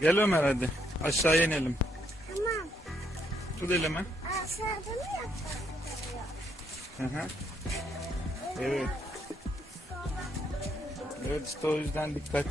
Gel Ömer hadi. Aşağıya inelim. Tamam. Tut elimi. Aşağıda mı? Hı hı. Evet. Evet işte o yüzden dikkat.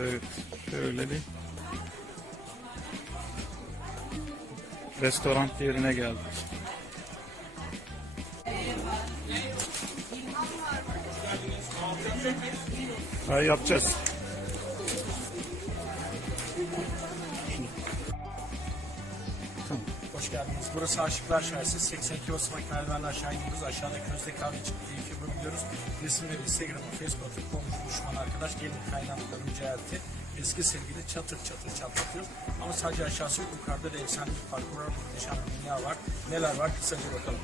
Evet. Şöyle bir restoran yerine geldik. Hayır yapacağız. Burası Aşıklar Şahesi. 82 basamak merdivenle aşağı iniyoruz. Aşağıda közde kahve içip keyif yapabiliyoruz. Resimleri Instagram'a, Facebook'a komşu düşman arkadaş gelin kaynaklarım ciğerti. Eski sevgili çatır çatır çatlatıyoruz. Ama sadece aşağısı yok. Yukarıda da efsane bir parkur var. Muhteşem bir dünya var. Neler var kısaca bakalım.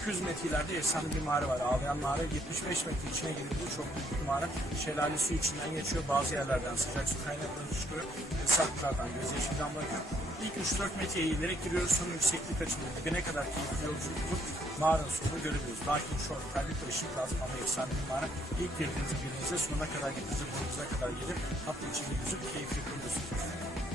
200 metre ileride efsane bir mağara var. Ağlayan mağara 75 metre içine girildiği çok büyük bir mağara. Şelale su içinden geçiyor. Bazı yerlerden sıcak su kaynakları çıkıyor. Ve saklardan gözyaşı damlatıyor. İlk 3-4 metreye eğilerek giriyoruz. Sonra yükseklik açılıyor. Dibine kadar keyifli yolculuk mağaranın sonunu görebiliyoruz. Lakin şu ve ışık lazım ama efsane mağara. İlk girdiğinizde birinize sonuna kadar gittiğinizde burnunuza kadar gelir. Hatta içinde yüzüp keyifli yapıyorsunuz.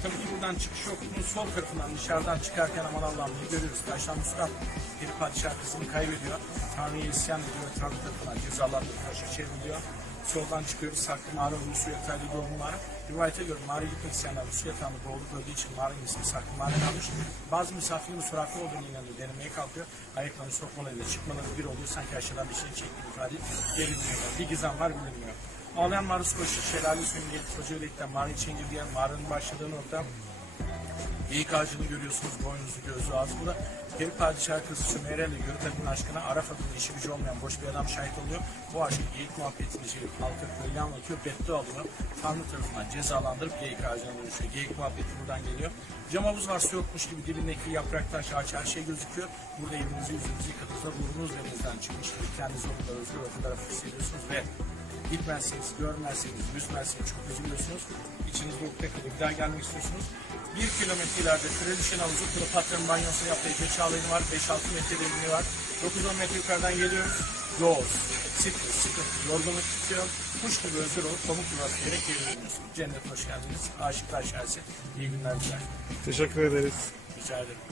Tabii ki buradan çıkış yok. Bunun sol tarafından dışarıdan çıkarken aman Allah'ım görüyoruz. Taşlan Muskat bir padişah kızını kaybediyor. Tanrı'ya isyan ediyor Tanrı tarafından cezalandırıp taşı çevriliyor. Soldan çıkıyoruz. Saklı mağara Rus yatağıyla doğum mağara. Rivayete göre mağaraya gitmek isteyenler Rus yatağında öldüğü için mağaranın ismi saklı mağara kalmış. Bazı misafirlerin suratlı olduğunu inanıyor. Denemeye kalkıyor. Ayaklarını sokmalarıyla çıkmaları bir oluyor. Sanki aşağıdan bir şey çektiği ifade geri dönüyorlar. Bir gizem var bilinmiyor. Ağlayan mağarası koşu şelale suyunu gelip Kocaeli'den mağara için girdiği mağaranın başladığı nokta Geyik ağacını görüyorsunuz, boynuzu, gözü, ağzı. Bu da Peri Padişah kızı Sümeyre ile Görüte'nin aşkına Araf adında işi gücü olmayan boş bir adam şahit oluyor. Bu aşkı geyik muhabbetini şey, halka köylü anlatıyor, beddua alıyor. Tanrı tarafından cezalandırıp geyik ağacına dönüşüyor. Geyik muhabbeti buradan geliyor. Cam havuz var su yokmuş gibi dibindeki yaprak taş ağaç her şey gözüküyor. Burada elinizi yüzünüzü yıkadığınızda burnunuz denizden çıkmış kendinizi o kadar özgür o kadar hissediyorsunuz ve gitmezseniz, görmezseniz, yüzmezseniz çok üzülüyorsunuz. İçinizde ukde kalıyor. Bir daha gelmek istiyorsunuz. Bir kilometre ileride Kraliçen Havuzu, Kleopatra'nın banyosu yaptığı İpek Çağlay'ın var. 5-6 metre derinliği var. 9-10 metre yukarıdan geliyoruz. Yol, stres, sıkıntı, yorgunluk tutuyor. Kuş gibi özgür olup pamuk yuvası gerek geri. Cennet hoş geldiniz. Aşıklar şahsi. İyi günler diler. Teşekkür ederiz. Rica ederim.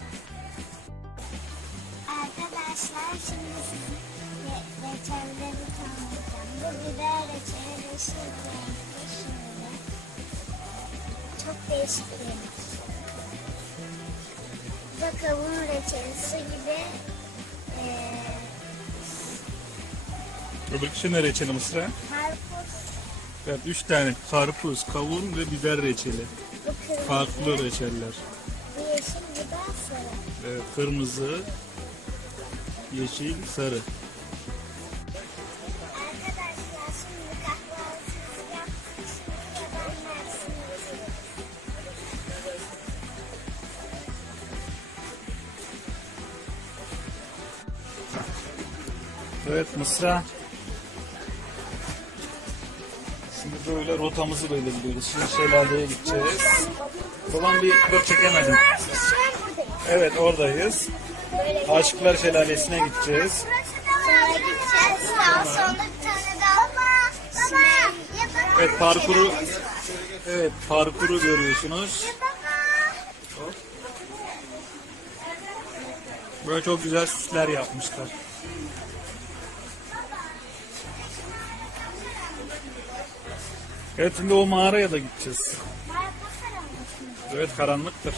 Arkadaşlar şimdi size re reçelleri tanıtacağım. Bu biber reçeli yeşil renkli şöyle. Çok değişik bir renk. Kavun reçeli su gibi. Ee, Öbür kişi ne reçeli Mısra? karpuz, Evet, üç tane karpuz, kavun ve biber reçeli. kırmızı, Farklı reçeller. bu yeşil, da sarı. Evet, kırmızı, yeşil, sarı. Evet Mısra. Şimdi böyle rotamızı belirliyoruz. Şimdi şelaleye gideceğiz. Falan bir dur çekemedim. Evet oradayız. Aşıklar Şelalesi'ne gideceğiz. Sonra bir tane daha. Baba. Evet parkuru Evet parkuru görüyorsunuz. Böyle çok güzel süsler yapmışlar. Evet şimdi o mağaraya da gideceğiz. Evet karanlıktır.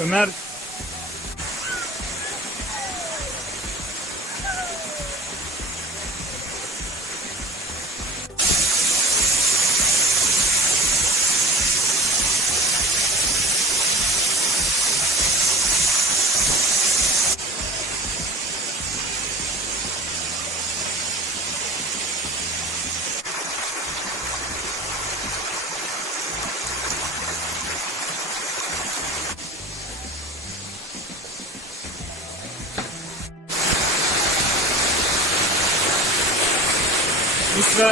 Ömer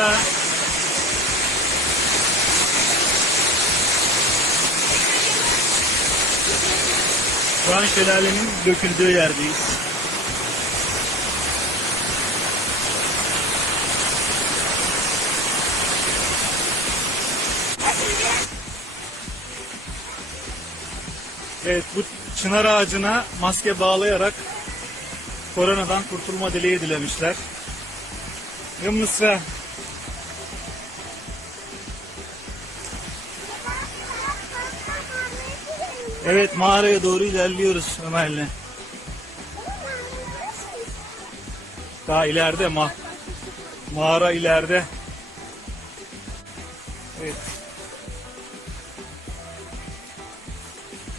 Mısra. Şu an şelalenin döküldüğü yerdeyiz. Evet bu çınar ağacına maske bağlayarak koronadan kurtulma dileği dilemişler. Ve Evet mağaraya doğru ilerliyoruz Ömer'le. Daha ileride ma mağara ileride. Evet.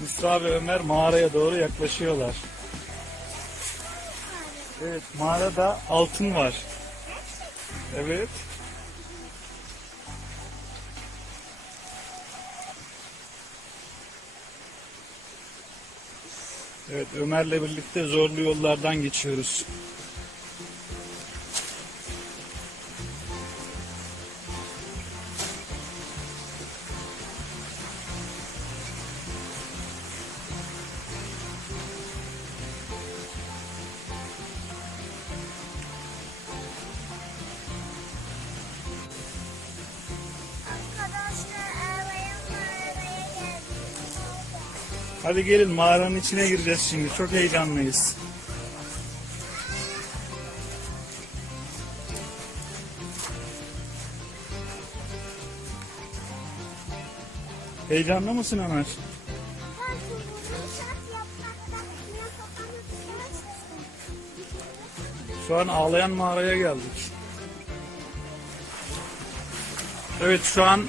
Mısra ve Ömer mağaraya doğru yaklaşıyorlar. Evet mağarada altın var. Evet. Evet Ömer'le birlikte zorlu yollardan geçiyoruz. Hadi gelin mağaranın içine gireceğiz şimdi. Çok heyecanlıyız. Heyecanlı mısın Ömer? Şu an ağlayan mağaraya geldik. Evet şu an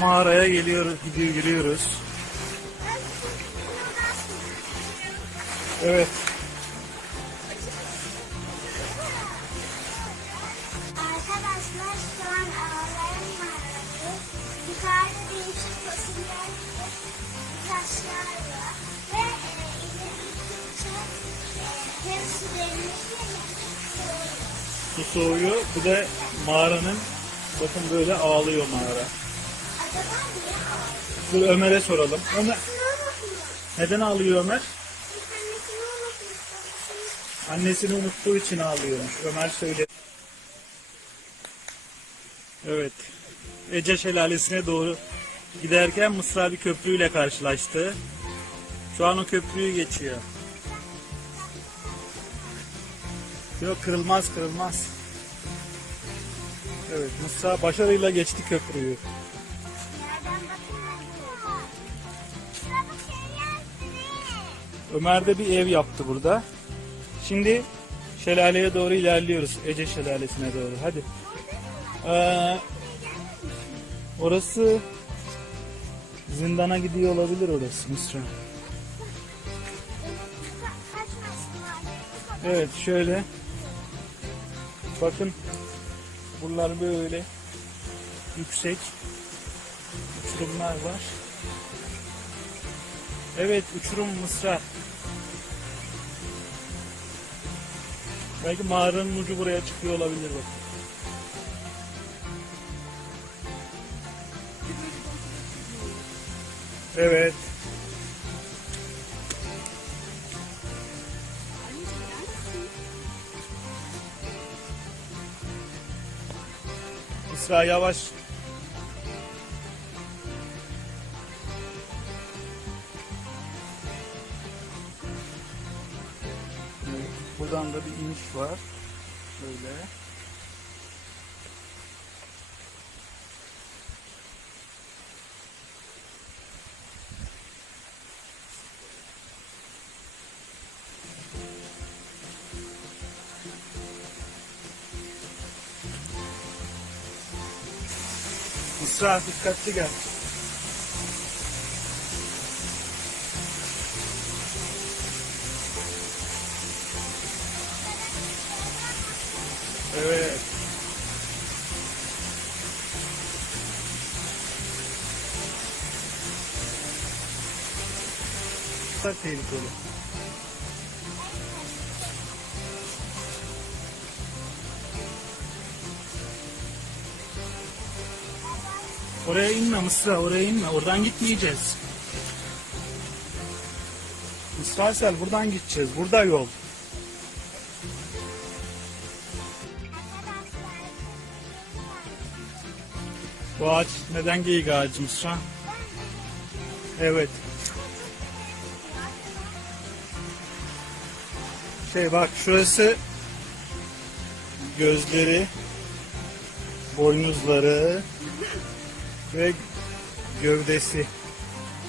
mağaraya geliyoruz, gidiyor giriyoruz. Evet. Arkadaşlar şu an ağlayan mağaradayız. Yukarıda değişik fosiller ve taşlar var. Ve e, ileri gittikçe e, hem su derinleşiyor hem soğuyor. Su soğuyor. Bu da mağaranın bakın böyle ağlıyor mağara. Acaba niye ağlıyor? Dur Ömer'e soralım. Ömer neden ağlıyor Ömer? Annesini unuttuğu için ağlıyormuş. Ömer söyledi. Evet. Ece Şelalesi'ne doğru giderken Mısra bir köprüyle karşılaştı. Şu an o köprüyü geçiyor. Yok kırılmaz kırılmaz. Evet Mısra başarıyla geçti köprüyü. Ömer de bir ev yaptı burada. Şimdi şelaleye doğru ilerliyoruz. Ece Şelalesi'ne doğru. Hadi. Ee, orası zindana gidiyor olabilir orası Mısra. Evet şöyle. Bakın. Buralar böyle yüksek uçurumlar var. Evet uçurum Mısra. Belki mağaranın ucu buraya çıkıyor olabilir bak. Evet. Mısra yavaş. İniş var. Böyle. Mısra dikkatli gel. Evet. Çok tehlikeli. Oraya inme Mısra oraya inme. Oradan gitmeyeceğiz. Mısra Aysel buradan gideceğiz. Burada yol. Bu ağaç neden geyik ağacı Mısra? Evet. Şey bak şurası gözleri, boynuzları ve gövdesi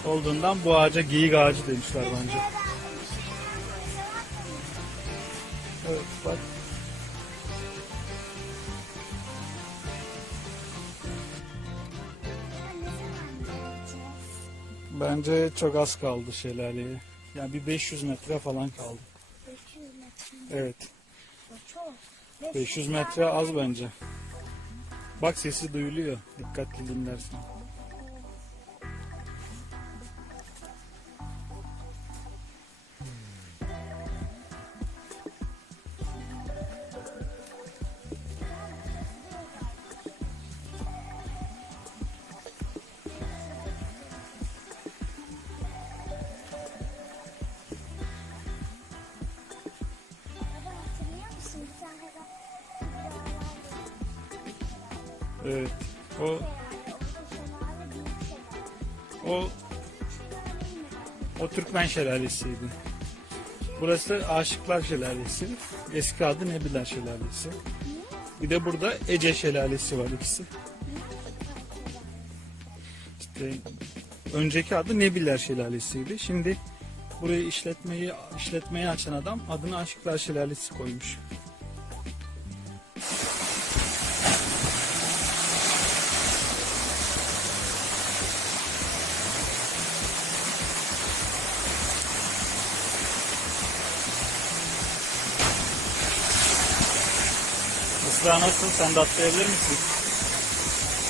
olduğundan bu ağaca geyik ağacı demişler bence. Evet bak. Bence çok az kaldı şelaleye. Yani bir 500 metre falan kaldı. 500 metre. Evet. Çok. 500 metre az bence. Bak sesi duyuluyor. Dikkatli dinlersen. Evet. O o o Türkmen şelalesiydi. Burası Aşıklar Şelalesi. Eski adı Nebiler Şelalesi. Bir de burada Ece Şelalesi var ikisi. İşte önceki adı Nebiler Şelalesi'ydi. Şimdi burayı işletmeyi işletmeyi açan adam adını Aşıklar Şelalesi koymuş. Isra nasıl? Sen de atlayabilir misin?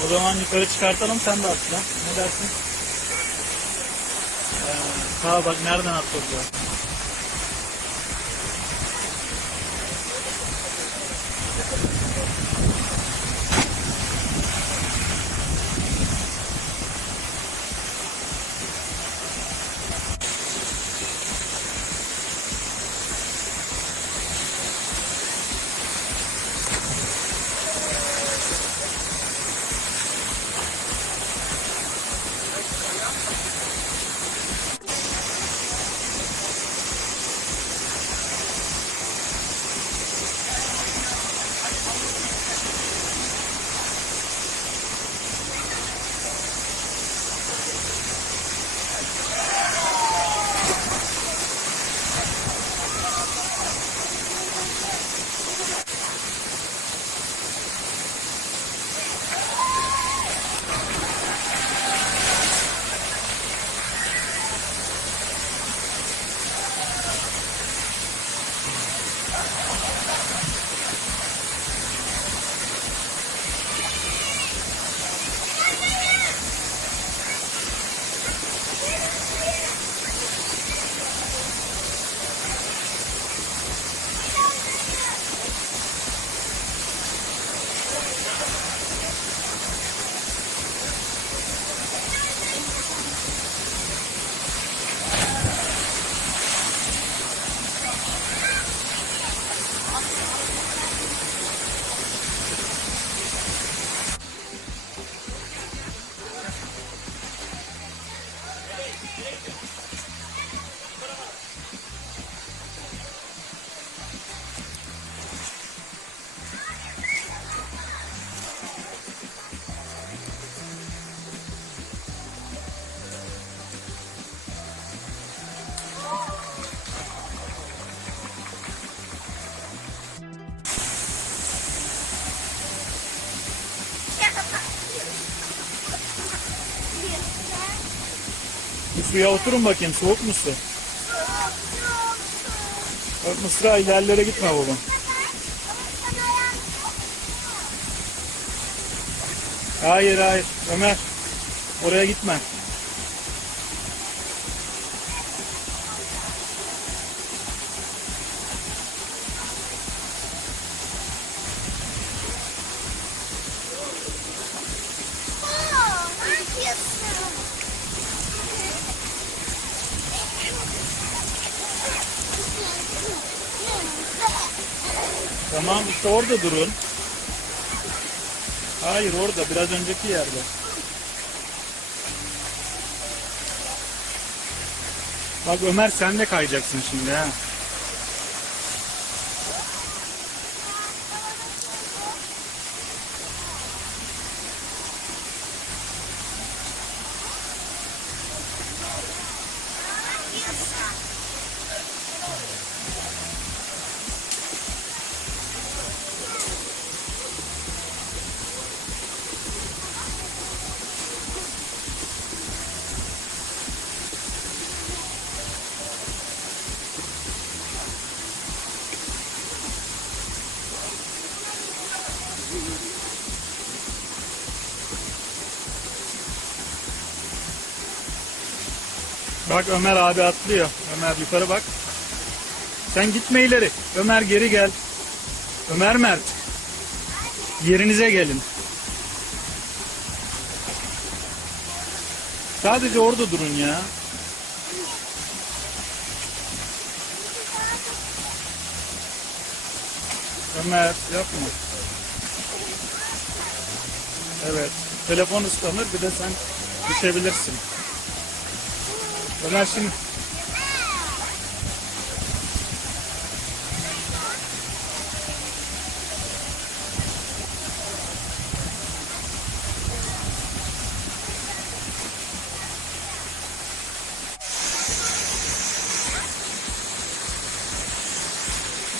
O zaman yukarı çıkartalım sen de atla. Ne dersin? Ee, ta bak nereden atladı? Bir suya oturun bakayım soğuk mu su? Bak Mısra ilerlere gitme babam. Hayır hayır Ömer. Oraya gitme. Tamam işte orada durun. Hayır orada biraz önceki yerde. Bak Ömer sen de kayacaksın şimdi ha. Bak Ömer abi atlıyor. Ömer yukarı bak. Sen gitme ileri. Ömer geri gel. Ömer Mert. Yerinize gelin. Sadece orada durun ya. Ömer yapma. Evet. Telefon ıslanır bir de sen düşebilirsin. Ömer şimdi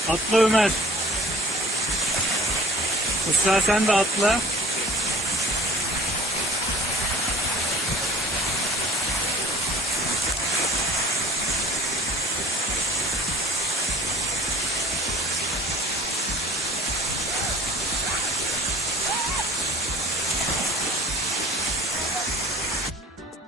Atla Ömer. Musa sen de atla.